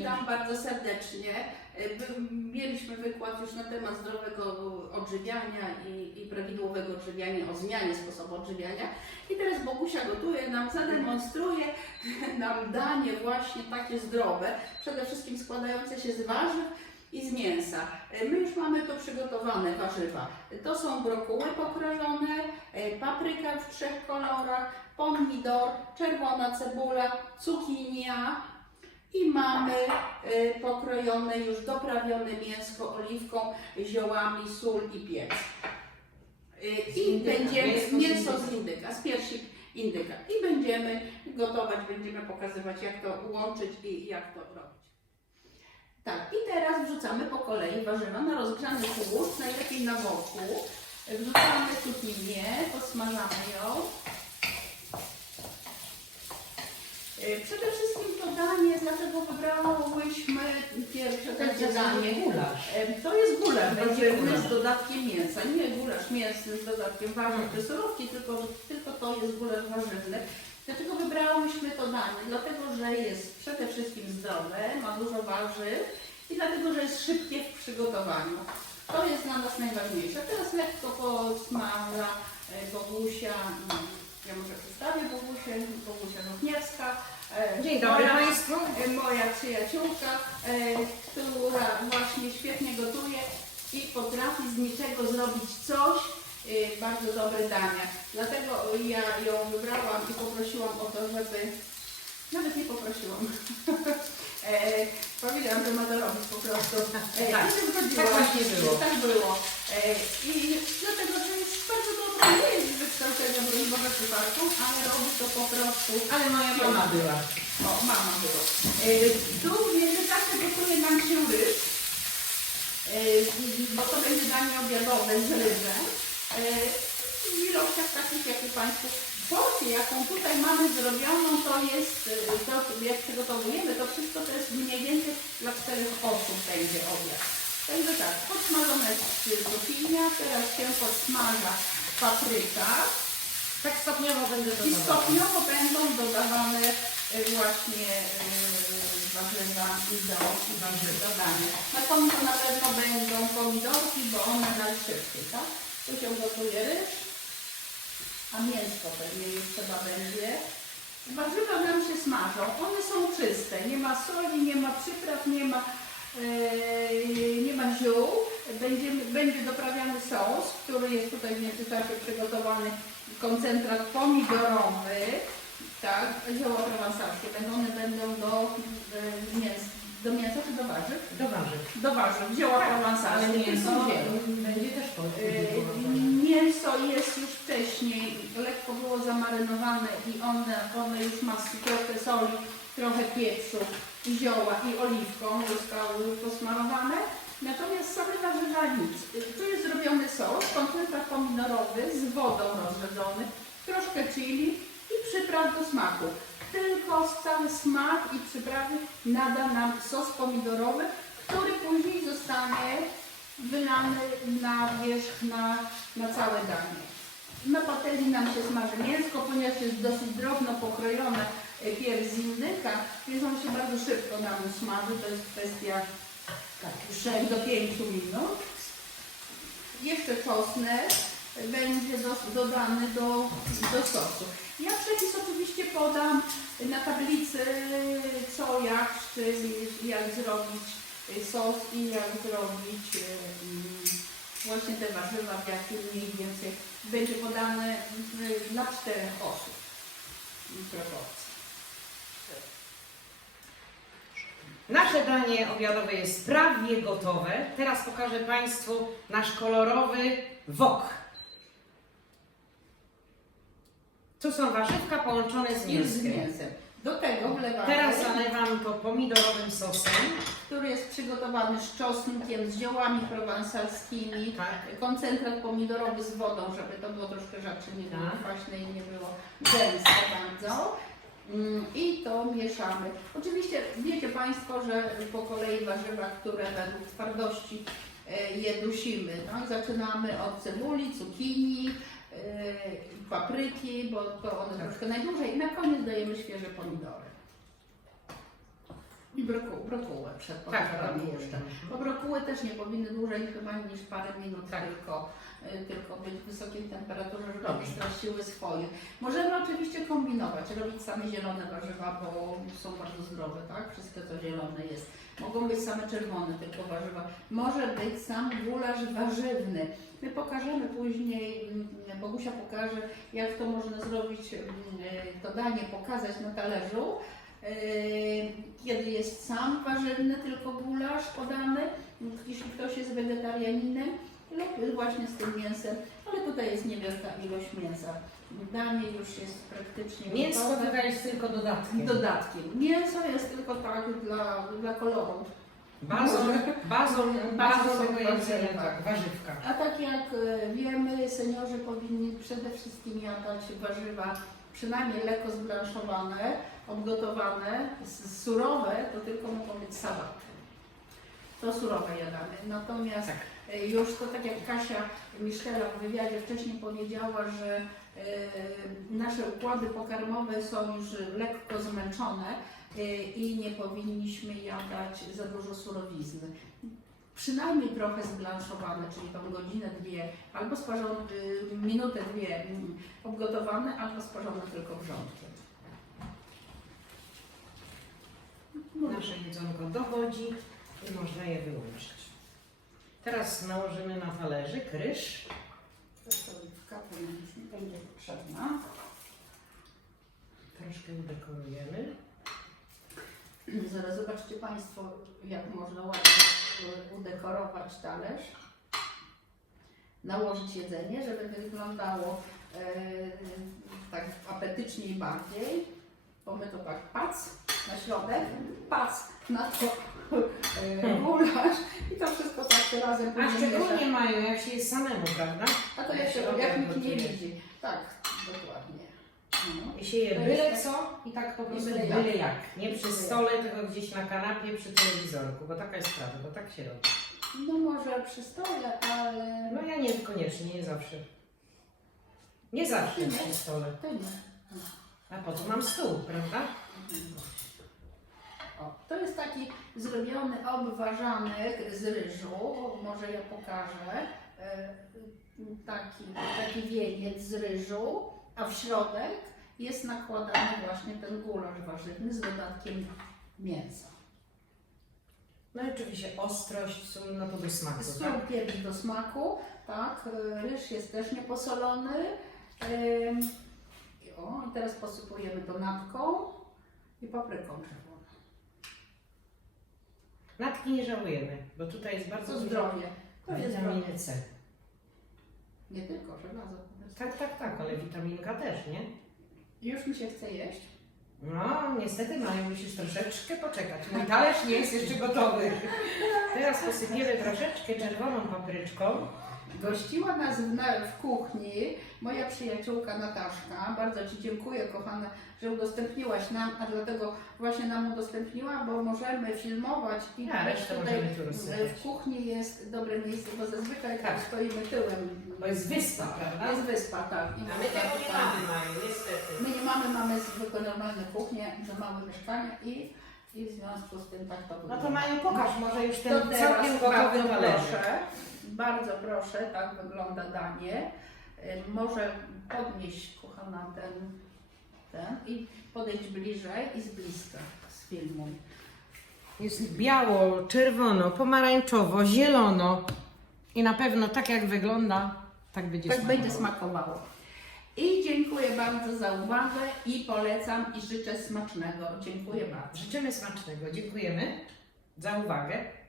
Witam bardzo serdecznie. E, Mieliśmy wykład już na temat zdrowego odżywiania i, i prawidłowego odżywiania, o zmianie sposobu odżywiania. I teraz Bogusia gotuje nam, zademonstruje nam danie właśnie takie zdrowe, przede wszystkim składające się z warzyw i z mięsa. E, My już mamy to przygotowane warzywa. To są brokuły pokrojone, e, papryka w trzech kolorach, pomidor, czerwona cebula, cukinia, i mamy y, pokrojone już doprawione mięsko oliwką, ziołami, sól i pieprz. Y, I będziemy mięso z indyka. z piersi indyka. I będziemy gotować, będziemy pokazywać jak to łączyć i jak to robić. Tak, i teraz wrzucamy po kolei warzywa na rozgrzany tłuszcz, najlepiej na boku. Wrzucamy cukinię, posmażamy ją. Y, Przede wszystkim to danie, dlaczego wybrałyśmy pierwsze takie danie. gulasz. E, To jest gulasz Będzie warzywny gulasz. z dodatkiem mięsa. Nie gulasz mięsny z dodatkiem warzyw czy surówki, tylko, tylko to jest gulasz warzywny. Dlaczego wybrałyśmy to danie? Dlatego, że jest przede wszystkim zdrowe, ma dużo warzyw i dlatego, że jest szybkie w przygotowaniu. To jest dla nas najważniejsze. Teraz lekko podsmaża e, Bogusia. Ja może przedstawię Bogusię, Bogusia Żochniewska. E, Dzień dobry moja- Państwu. E, moja przyjaciółka, e, która właśnie świetnie gotuje i potrafi z niczego zrobić coś, bardzo dobre dania. Dlatego ja ją wybrałam i poprosiłam o to, żeby, nawet nie poprosiłam, e, powiedziałam, że ma to robić po prostu. E, Tak, tak właśnie było. Tak było. E, I dlatego, że jest bardzo dobra, nie jest z wykształcenia broń przypadku, ale robi to po prostu Ale moja mama była. o, mama było. E, tu w międzyczasie gotuje nam się ryż, e, bo to będzie danie obiadowe z ryżem. W ilościach takich, jakie Państwo porcję, jaką tutaj mamy zrobioną, to jest, e, to jak przygotowujemy, to wszystko to jest mniej więcej dla czterech osób będzie obiad. Także tak, podsmażone cukinia, teraz się podsmaża papryka. Tak stopniowo będę I dodawała. stopniowo będą dodawane y, właśnie y, warzywa i do Warzywa. dodania. Na końcu na pewno będą pomidorki, bo one najszybciej, tak? Tu się gotuje ryż, a mięsko pewnie już trzeba będzie. Warzywa nam się smażą, one są czyste, nie ma soli, nie ma przypraw, nie ma, yy, nie ma ziół. Będzie, będzie doprawiany sos, który jest tutaj w międzyczasie przygotowany, koncentrat pomidorowy, tak, zioła prowansalskie, będą, one będą do, yy, mięs, do mięsa czy do warzyw? Do warzyw. Do warzyw, zioła Ale prowansalskie, mięso tylko zieleń. będzie też Yy, Mięso jest już wcześniej, lekko było zamarynowane i one, one już ma trochę soli, trochę pieprzu, i zioła i oliwką zostały posmarowane. Natomiast same warzywa nic. Tu jest zrobiony sos, koncentrat pomidorowy z wodą rozrzedzony, troszkę chili i przypraw do smaku. Tylko cały smak i przyprawy nada nam sos pomidorowy, który później zostanie wylany na wierzch na, na całe danie. Na patelni nam się smaży mięsko, ponieważ jest dosyć drobno pokrojone pierś z indyka, więc on się bardzo szybko nam usmaży. To jest kwestia Tak. 3 do 5 minut. Jeszcze czosnek będzie do, dodany do, do sosu. Ja przepis oczywiście podam na tablicy co, jak, czym, jak zrobić sos i jak zrobić mm, właśnie te warzywa, w jakim mniej więcej będzie podane w- dla czterech osób proporcji. Nasze danie obiadowe jest prawie gotowe. Teraz pokażę Państwu nasz kolorowy wok. Tu są warzywka połączone z mięskiem. mięsem. Do tego wlewamy, Teraz zalewam to pomidorowym sosem. który jest przygotowany z czosnkiem, z ziołami prowansalskimi, Tak. koncentrat pomidorowy z wodą, żeby to było troszkę rzadsze, nie było Tak. kwaśne i nie było gęste bardzo. Mm, I to mieszamy. Oczywiście wiecie Państwo, że po kolei warzywa, które według twardości e, je dusimy. No, zaczynamy od cebuli, cukinii, e, papryki, bo to one troszkę najdłużej i na koniec dajemy świeże pomidory. I brokuł, brokułę przed Tak, potrawiami brokuły. jeszcze. Bo brokuły też nie powinny dłużej chyba niż parę minut Tak. tylko, y, tylko być w wysokiej temperaturze, żeby Dobrze. straciły swoje. Możemy oczywiście kombinować, robić same zielone warzywa, bo są bardzo zdrowe, tak? Wszystko co zielone jest. Mogą być same czerwone tylko warzywa. Może być sam gulasz warzywny. My pokażemy później, mm, Bogusia pokaże, jak to można zrobić, mm, to danie pokazać na talerzu. Yy, Kiedy jest sam warzywny, tylko gulasz podany, jeśli ktoś jest wegetarianinem, lub właśnie z tym mięsem, ale tutaj jest niewielka ilość mięsa. Danie już jest praktycznie Mięsko gotowe. tutaj jest tylko dodatkiem. Dodatkiem. Mięso jest tylko tak dla, dla koloru. Bazą, bazą, bazą tego jedzenia, tak, warzywka. A tak jak e, wiemy, seniorzy powinni przede wszystkim jadać warzywa przynajmniej lekko zblanszowane, odgotowane, surowe to tylko mogą być sałaty. To surowe jadamy. Natomiast Tak. e, już to tak jak Kasia Miszkela w wywiadzie wcześniej powiedziała, że e, nasze układy pokarmowe są już lekko zmęczone e, i nie powinniśmy jadać za dużo surowizny przynajmniej trochę zblanszowane, czyli tą godzinę, dwie, albo sparzone, y, minutę, dwie mm, obgotowane, albo sparzone tylko wrzątkiem. No, Nasze jedzonko dochodzi i można je wyłączyć. Teraz nałożymy na talerzyk ryż. nie będzie potrzebna. Troszkę udekorujemy. Zaraz zobaczcie Państwo, jak można ładnie y, udekorować talerz. Nałożyć jedzenie, żeby wyglądało e, tak apetyczniej bardziej. Bo my to tak pac na środek, pac na to e, gulasz i to wszystko tak razem A później szczególnie mają, jak się jest samemu, prawda? A to jak, się, jak nikt nie widzi. Tak, dokładnie. No. I się je byle jest co i tak po prostu byle byle jak. Nie przy stole, tylko gdzieś na kanapie, przy telewizorku, bo taka jest prawda, bo tak się robi. no może przy stole, ale No ja nie koniecznie, nie zawsze. Nie zawsze przy stole. to nie. A po co mam stół, prawda? O, to jest taki zrobiony obwarzanek z ryżu, może ja pokażę. E, Taki, taki wieniec z ryżu, a w środek jest nakładany właśnie ten gulasz warzywny z dodatkiem mięsa. No i oczywiście ostrość, sól, no to do smaku, Sól, tak? pieprz do smaku, tak. e, Ryż jest też nieposolony. I O, i teraz posypujemy to natką i papryką. Natki nie żałujemy, bo tutaj jest bardzo To dużo zdrowie. To jest zdrowie. witaminy C. Nie tylko żelazo. po prostu. Tak, tak, tak, ale witaminka też, nie? Już mi się chce jeść. No, niestety Maju, musisz troszeczkę poczekać. Mój talerz nie jest jeszcze gotowy. Teraz posypiemy troszeczkę czerwoną papryczką. Gościła nas w, na, w kuchni moja przyjaciółka Nataszka. Bardzo Ci dziękuję, kochana, że udostępniłaś nam, a dlatego właśnie nam udostępniła, bo możemy filmować i A, resztę tutaj możemy tu rozsypać. w kuchni jest dobre miejsce, bo zazwyczaj tak Tak. stoimy tyłem. Bo jest wyspa, prawda? Jest wyspa, tak. I A my tego nie tak. mamy, Maju, niestety. My nie mamy, mamy zwykłe normalne kuchnie, za małe mieszkania i, i w związku z tym tak to No wygląda. to Maju, pokaż może już To ten teraz całkiem gotowy bardzo talerzyk. proszę, bardzo proszę, tak wygląda danie. Y, Może podnieść kochana ten, ten i podejść bliżej i z bliska sfilmuj. Jest biało, czerwono, pomarańczowo, zielono. I na pewno tak jak wygląda, tak będzie Tak smakowało. będzie smakowało. I dziękuję bardzo za uwagę i polecam i życzę smacznego. Dziękuję bardzo. Życzymy smacznego. Dziękujemy za uwagę.